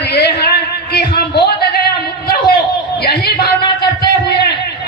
और ये है कि हम बोध गया मुक्त हो, यही भावना करते हुए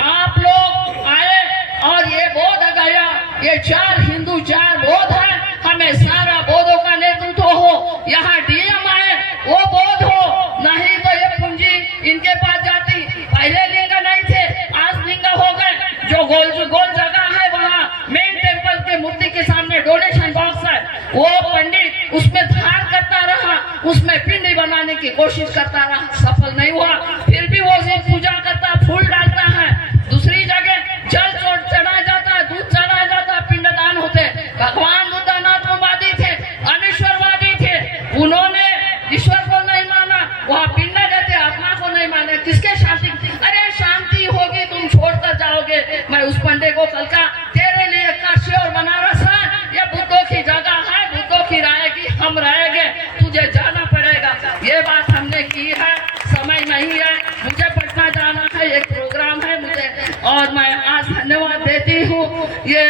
आप लोग आए और ये बोध गया, ये 4 हिंदू 4 बोध है, हमें सारा बोधों का नेतृत्व हो। यहाँ डीएम आए वो बोध हो, नहीं तो ये पूंजी इनके पास जाती। पहले लिंग नहीं थे, आज लिंग हो गए। जो गोल जगह है वहाँ मेन टेम्पल के मूर्ति के सामने डोनेशन बॉक्स है, वो पंडित उसमें धार करता रहा, उसमें पिंडी बनाने की कोशिश करता रहा, सफल नहीं हुआ। फिर भी वो पूजा करता, फूल डालता है। दूसरी जगह जल चढ़ाया जाता है, दूध चढ़ाया जाता है, पिंडदान होते। भगवान बुद्धनाथवादी थे, अनिश्वरवादी थे, उन्होंने ईश्वर को नहीं माना, वहाँ पिंड देते, आत्मा को नहीं माना। किसके शांति? अरे शांति होगी तुम छोड़कर जाओगे। मैं उस पंडे को कल का तेरे लिए काशी और बनारस है, ये बुद्धों की जगह है, बुद्धों की रहेगी, हम रहेंगे, तुझे जाना पड़ेगा। ये बात हमने की है। समय नहीं है, मुझे पटना जाना है, एक प्रोग्राम है मुझे, और मैं आज धन्यवाद देती हूँ ये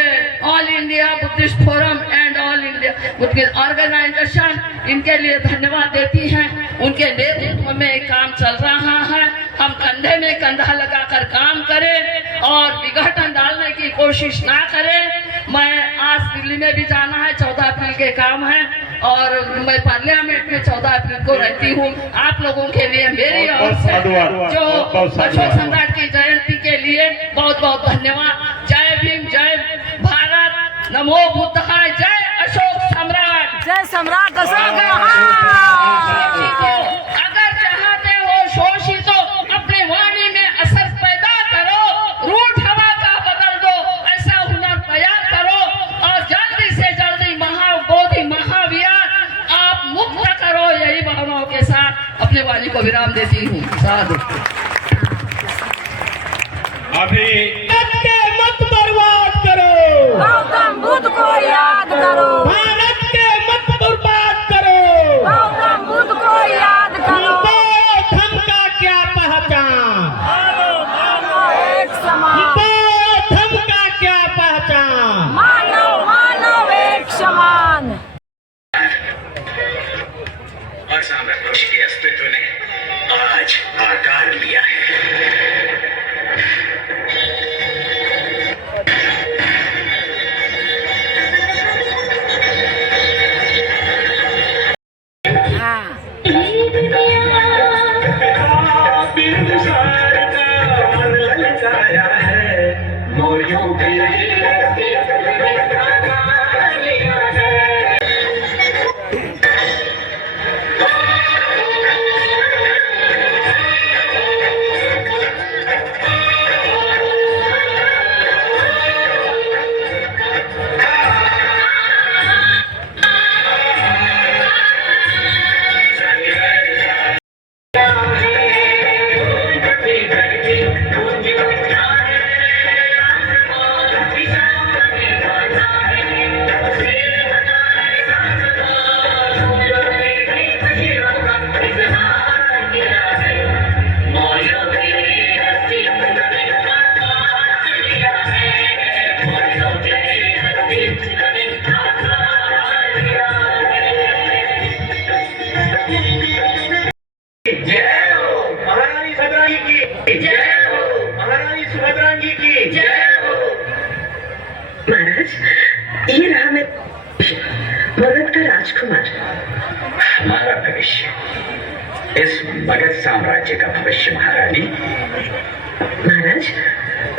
All India Buddhist forum and All India Buddhist organisation, इनके लिए धन्यवाद देती हैं। उनके नेतृत्व में काम चल रहा है। हम कंधे में कंधा लगाकर काम करें और विघटन डालने की कोशिश ना करें। मैं आज दिल्ली में भी जाना है, 14 अप्रैल के काम है, और मैं पार्लियामेंट में 14 अप्रैल को रहती हूँ। आप लोगों के लिए मेरी ओर से जो अशोक सम्राट की जयंती के लिए बहुत बहुत धन्यवाद। जय भीम, जय भारत, नमो बुद्धाय, जय अशोक सम्राट, जय सम्राट अशोक। अगर चाहते हो शोषितो अपने वाणी में असर पैदा करो, रूठ हवा का बदल दो, ऐसा हुनर तैयार करो और जल्दी से जल्दी महाबोधि महावीर आप मुक्त करो। यही भावनाओं के साथ अपने वाणी को विराम देती हूँ। साधु। अभी मत बर्बाद करो, गौतम बुद्ध को याद करो, भारत के मत बर्बाद करो, गौतम बुद्ध को याद करो। धर्म का क्या पहचान, एक समान, धर्म का क्या पहचान, मानव मानव एक समान। और साम्राज्य के अस्तित्व ने आज आकार लिया है। महाराज, ये रहा मैं मगध का राजकुमार। हमारा भविष्य, इस मगध साम्राज्य का भविष्य महारानी। महाराज,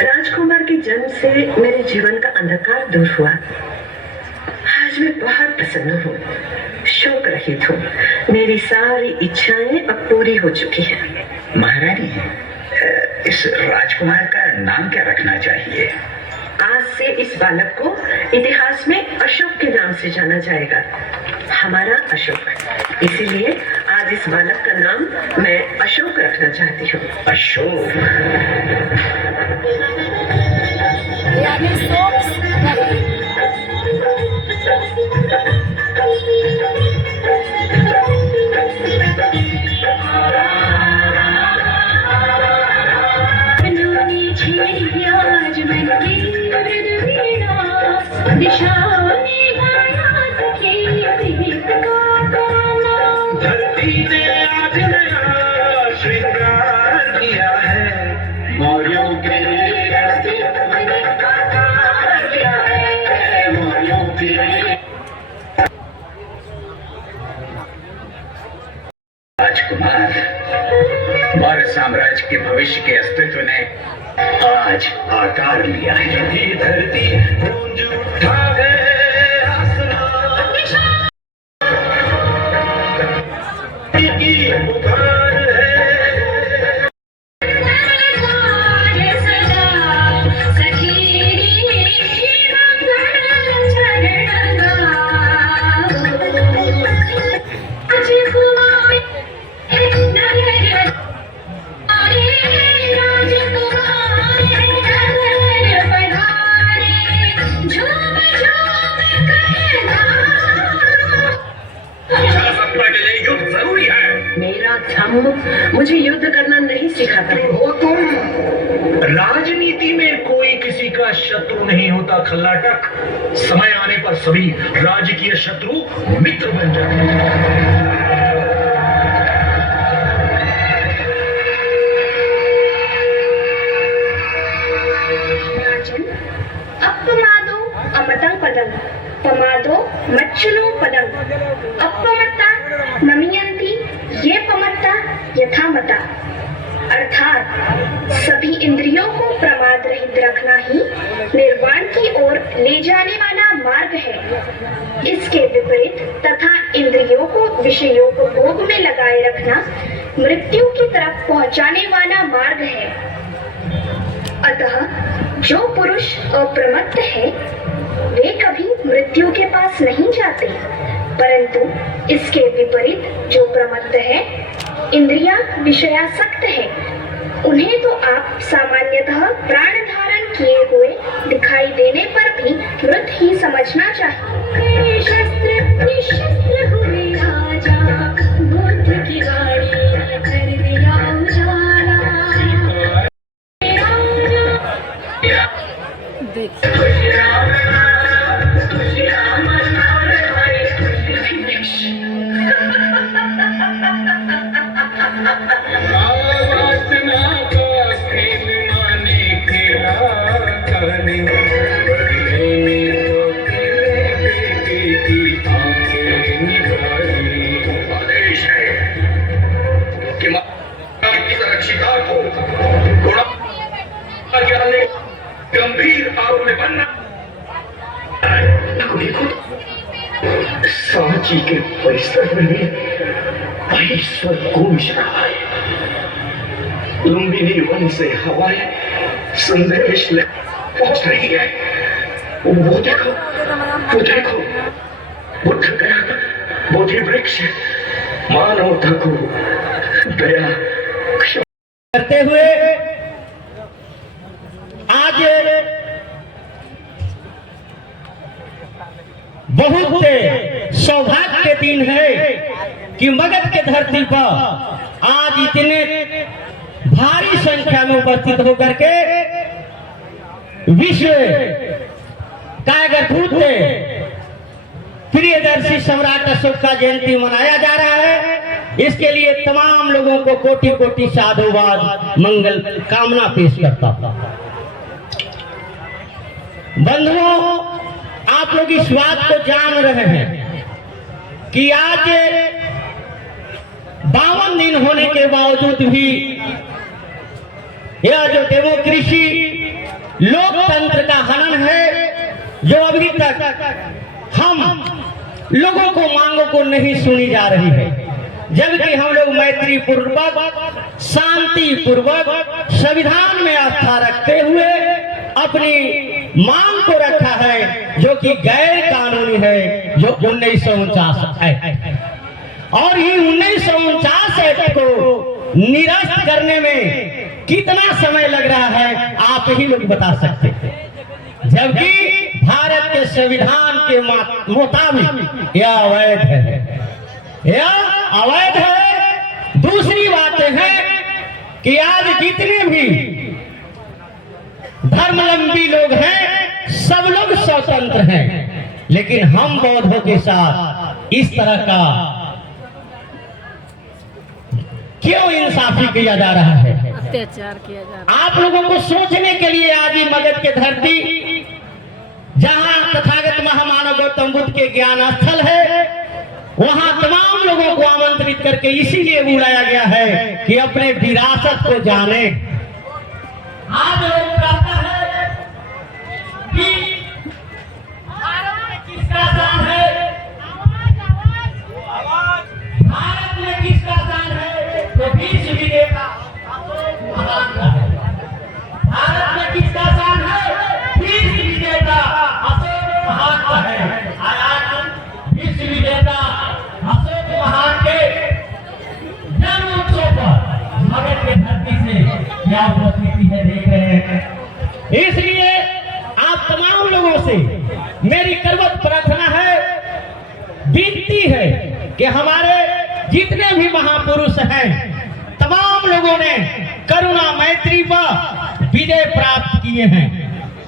राजकुमार के जन्म से मेरे जीवन का अंधकार दूर हुआ। आज मैं बहुत प्रसन्न हूँ, शोक रहित हूँ। मेरी सारी इच्छाएं अब पूरी हो चुकी हैं। महारानी, इस राजकुमार का नाम क्या रखना चाहिए? आज से इस बालक को इतिहास में अशोक के नाम से जाना जाएगा, हमारा अशोक। इसीलिए आज इस बालक का नाम मैं अशोक रखना चाहती हूँ। अशोक यानी शोक नहीं। धर्म धरती ने आज नया श्रृंगार किया है, मौर्यों के रास्ते हमने साकार किया है, मौर्यों के राजकुमार, मौर्य साम्राज्य के भविष्य के अस्तित्व ने आज आकार लिया है। ये धरती गूंज उठा है आसमान की पुकार है। मेरा धर्म मुझे युद्ध करना नहीं सिखाता। हो तुम, राजनीति में कोई किसी का शत्रु नहीं होता खल्लाटक। समय आने पर सभी राजकीय शत्रु मित्र बन जाते हैं। अप्पमादो अमतं पदं पमादो मच्चुनो पदं अप्पमत्ता नमयन्ति ये पमत्ता यथा मता। अर्थात सभी इंद्रियों को प्रमाद रहित रखना ही निर्वाण की ओर ले जाने वाला मार्ग है। इसके विपरीत तथा इंद्रियों को विषयों को भोग में लगाए रखना मृत्यु की तरफ पहुंचाने वाला मार्ग है। अतः जो पुरुष अप्रमत्त है वे कभी मृत्यु के पास नहीं जाते, परंतु इसके विपरीत जो प्रमत्त है, इंद्रियां विषयासक्त है, उन्हें तो आप सामान्यतः प्राण धारण किए हुए दिखाई देने पर भी मृत ही समझना चाहिए। शस्त्र निशस्त्र हुए राजा, बुद्ध की गाड़ी कर दिया उजाला। आदेश है कि की तरह शिकार को घोड़ा गंभीर आग में बनना। सांची के परिसर में ईश्वर गूंज रहा है। लुम्बिनी वन से हवाएं संदेश ले पहुंच रही है। वो देखो, बुद्ध गया बोधि वृक्ष मानवता को दया करते हुए आज बहुत सौभाग्य के दिन है कि मगध के धरती पर आज इतने भारी संख्या में उपस्थित होकर के विश्व कायगरभूत प्रियदर्शी सम्राट अशोक का जयंती मनाया जा रहा है। इसके लिए तमाम लोगों को कोटि कोटि साधुवाद मंगल कामना पेश करता था। बंधुओं, आप लोग इस बात को जान रहे हैं कि आज 52 दिन होने के बावजूद भी यह जो डेमोक्रेसी लोकतंत्र का हनन है, जो अभी तक हम लोगों को मांगों को नहीं सुनी जा रही है, जबकि हम लोग मैत्री पूर्वक शांति पूर्वक संविधान में आस्था रखते हुए अपनी मांग को रखा है, जो कि गैर कानूनी है, जो 1949 है। और ये 1949 एक्ट को निरस्त करने में कितना समय लग रहा है आप ही लोग बता सकते हैं, जबकि भारत के संविधान के मुताबिक यह अवैध है, यह अवैध है। दूसरी बात है कि आज जितने भी धर्मावलंबी लोग हैं सब लोग स्वतंत्र हैं, लेकिन हम बौद्धों के साथ इस तरह का क्यों इंसाफी किया जा रहा है? अत्याचार किया जा रहा आप लोगों को सोचने के लिए आज ही मगध के धरती, जहां तथागत महामानव गौतम बुद्ध के ज्ञान स्थल है, वहां तमाम लोगों को आमंत्रित करके इसीलिए बुलाया गया है कि अपने विरासत को जाने। आज लोग कहता है कि भारत में किसका शान है, भारत में किसका शान है, तो विश्व विजेता महान का है। भारत में किसका शान है, विश्व विजेता अशोक महान का है। आज विश्व विजेता अशोक महान के जन्म उत्सव पर मगध के धरती से क्या उपस्थिति है देख रहे हैं। इसलिए आप तमाम लोगों से मेरी करवत प्रार्थना है, विनती है कि हमारे जितने भी महापुरुष हैं, तमाम लोगों ने करुणा मैत्री पर विजय प्राप्त किए हैं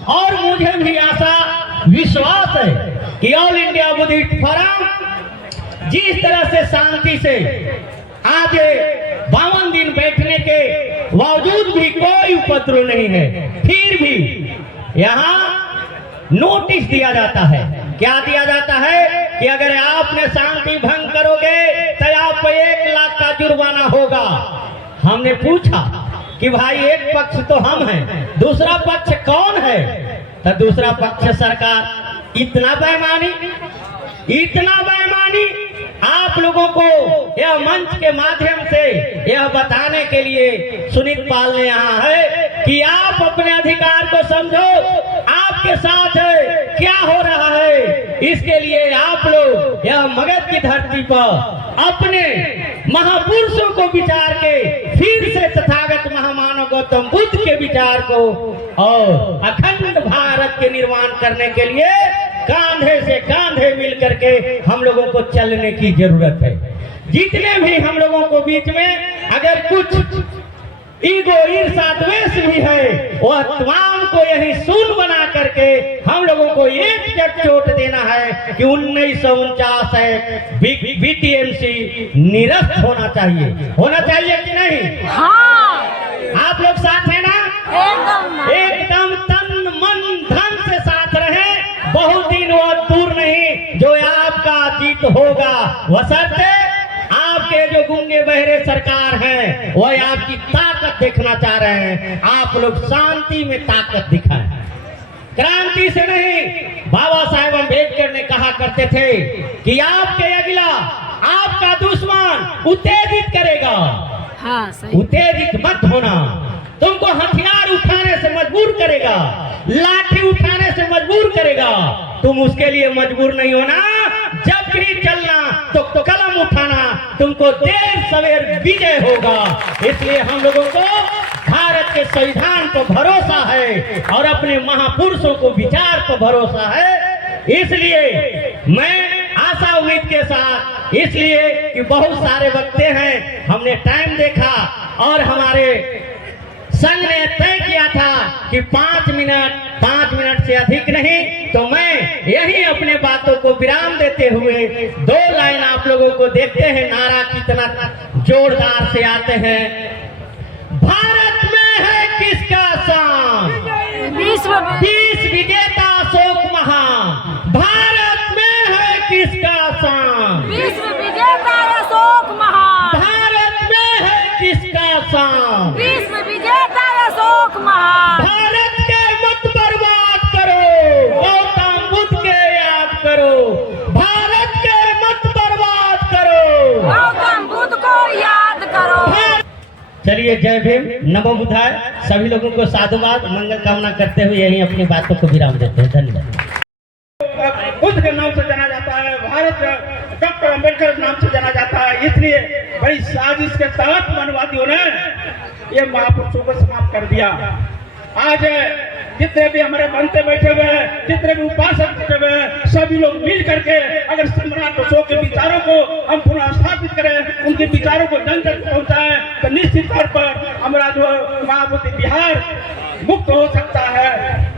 और मुझे भी आशा विश्वास है कि ऑल इंडिया बुद्धिस्ट फोरम जिस तरह से शांति से आज 52 दिन बैठने के बावजूद भी कोई उपद्रव नहीं है, फिर भी यहाँ नोटिस दिया जाता है। क्या दिया जाता है कि अगर आपने शांति भंग करोगे तो आप 1 लाख का जुर्माना होगा। हमने पूछा कि भाई एक पक्ष तो हम हैं, दूसरा पक्ष कौन है? तो दूसरा पक्ष सरकार। इतना बेईमानी, इतना बेईमानी आप लोगों को यह मंच के माध्यम से यह बताने के लिए सुनीत पाल ने यहाँ है कि आप अपने अधिकार को समझो, आपके साथ क्या हो रहा है। इसके लिए आप लोग यह मगध की धरती पर अपने महापुरुषों को विचार के फिर से तथागत महामानव गौतम बुद्ध के विचार को और अखंड भारत के निर्माण करने के लिए कांधे से कांधे मिल करके हम लोगों को चलने की जरूरत है। जितने भी हम लोगों को बीच में अगर कुछ ईगो ईर्षा द्वेष भी है, वह तमाम को यही शून्य बना करके हम लोगों को एक चोट देना है कि 1949 है बीटीएमसी निरस्त होना चाहिए। होना चाहिए कि नहीं? हाँ, आप लोग साथ हैं ना? एकदम तन मन धन से साथ रहे। बहुत दिन वो दूर नहीं जो आपका जीत होगा, बशर्ते आपके जो गूंगे बहरे सरकार हैं वह आपकी ताकत देखना चाह रहे हैं। आप लोग शांति में ताकत दिखाएं, क्रांति से नहीं। बाबा साहेब अम्बेडकर ने कहा करते थे कि आपके अगला आपका दुश्मन उत्तेजित करेगा। हाँ, सही। उत्तेजित मत होना, तुमको हथियार उठाने से मजबूर करेगा, लाठी उठाने से मजबूर करेगा। तुम उसके लिए मजबूर नहीं होना। जब भी चलना तो कलम उठाना, तुमको देर सवेर विजय होगा। इसलिए हम लोगों को भारत के संविधान पर भरोसा है और अपने महापुरुषों को विचार पर भरोसा है। इसलिए मैं आशा उम्मीद के साथ, इसलिए कि बहुत सारे वक्ते हैं, हमने टाइम देखा और हमारे संघ ने तय किया था कि 5 मिनट से अधिक नहीं। तो मैं यही अपने बातों को विराम देते हुए 2 लाइन आप लोगों को देखते हैं, नारा कितना जोरदार से आते हैं। भारत में है किसका शान, विश्व विजेता अशोक महान। भारत में है किसका शान, विश्व विजेता अशोक महान। भारत में है किसका शान, विश्व विजेता अशोक महान। भारत के मत बर्बाद करो, गौतम बुद्ध के याद करो। भारत के मत बर्बाद करो, गौतम बुद्ध को याद करो। चलिए, जय भीम, नमो बुद्धाय। सभी लोगों को साधुवाद, मंगल कामना करते हुए यही अपनी बातों को विराम देते हैं। धन्यवाद। बुद्ध के नाम से जाना जाता है, भारत डॉक्टर अंबेडकर के नाम से जाना जाता है। इसलिए बड़ी साजिश के तहत मनवादियों ने ये महापुरुषों को समाप्त कर दिया। आज जितने भी हमारे बनते बैठे हुए हैं, जितने भी उपासक बैठे हुए हैं, सभी लोग मिल करके अगर सम्राट अशोक के विचारों को हम पुनः स्थापित करें, उनके विचारों को जन तक पहुंचाएं, तो निश्चित तौर पर हमारा जो महाबुद्धि बिहार मुक्त हो सकता है।